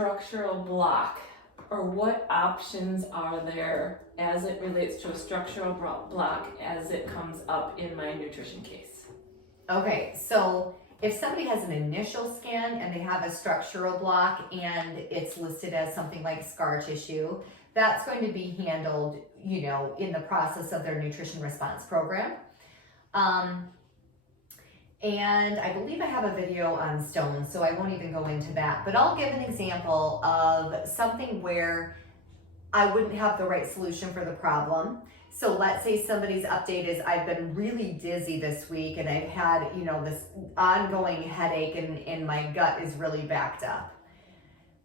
structural block, or what options are there as it relates to a structural block as it comes up in my nutrition case? Okay, so if somebody has an initial scan and they have a structural block and it's listed as something like scar tissue, that's going to be handled, you know, in the process of their nutrition response program. And I believe I have a video on stones, so I won't even go into that, but I'll give an example of something where I wouldn't have the right solution for the problem. So let's say somebody's update is, I've been really dizzy this week and I've had, you know, this ongoing headache and my gut is really backed up.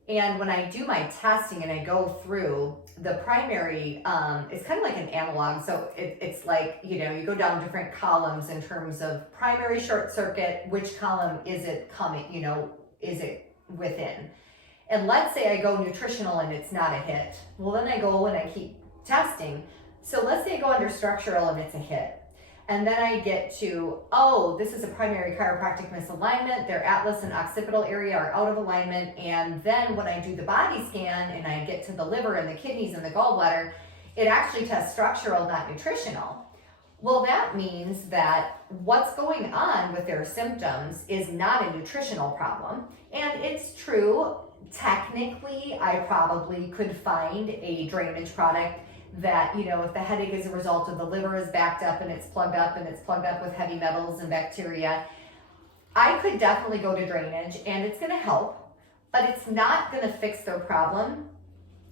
And when I do my testing and I go through the primary, it's kind of like an analog. So it's like, you know, you go down different columns in terms of primary short circuit, which column is it coming, you know, is it within? And let's say I go nutritional and it's not a hit. Well, then I go and I keep testing. So let's say I go under structural and it's a hit. And then I get to, oh, this is a primary chiropractic misalignment. Their atlas and occipital area are out of alignment. And then when I do the body scan and I get to the liver and the kidneys and the gallbladder, it actually tests structural, not nutritional. Well, that means that what's going on with their symptoms is not a nutritional problem. And it's true, technically, I probably could find a drainage product that, you know, if the headache is a result of the liver is backed up and it's plugged up with heavy metals and bacteria, I could definitely go to drainage and it's going to help, but it's not going to fix their problem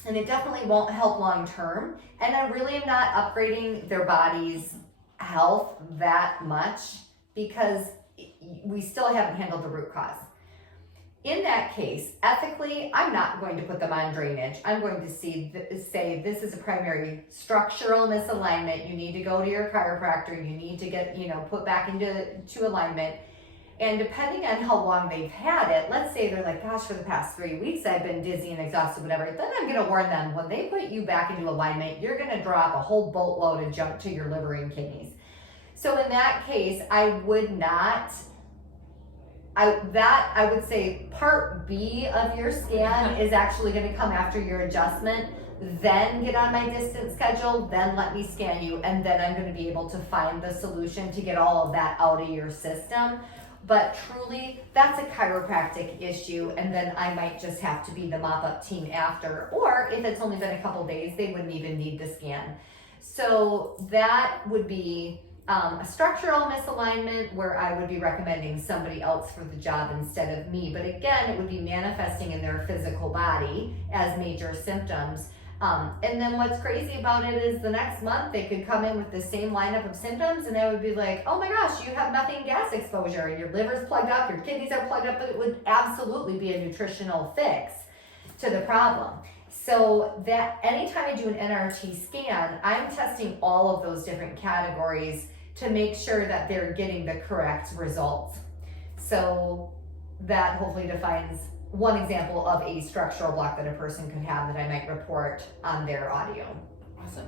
and it definitely won't help long term. And I really am not upgrading their body's health that much because we still haven't handled the root cause. In that case, ethically, I'm not going to put them on drainage. I'm going to say this is a primary structural misalignment. You need to go to your chiropractor. You need to get, you know, put back into alignment. And depending on how long they've had it, let's say they're like, gosh, for the past 3 weeks, I've been dizzy and exhausted, whatever. Then I'm going to warn them, when they put you back into alignment, you're going to drop a whole boatload of junk to your liver and kidneys. So in that case, I would not... I would say part B of your scan is actually going to come after your adjustment, then get on my distance schedule, then let me scan you, and then I'm going to be able to find the solution to get all of that out of your system. But truly, that's a chiropractic issue, and then I might just have to be the mop-up team after, or if it's only been a couple days, they wouldn't even need the scan. So that would be a structural misalignment where I would be recommending somebody else for the job instead of me. But again, it would be manifesting in their physical body as major symptoms. And then what's crazy about it is the next month they could come in with the same lineup of symptoms and I would be like, oh my gosh, you have methane gas exposure and your liver's plugged up, your kidneys are plugged up, but it would absolutely be a nutritional fix to the problem. So that anytime I do an NRT scan, I'm testing all of those different categories to make sure that they're getting the correct results. So that hopefully defines one example of a structural block that a person could have that I might report on their audio. Awesome.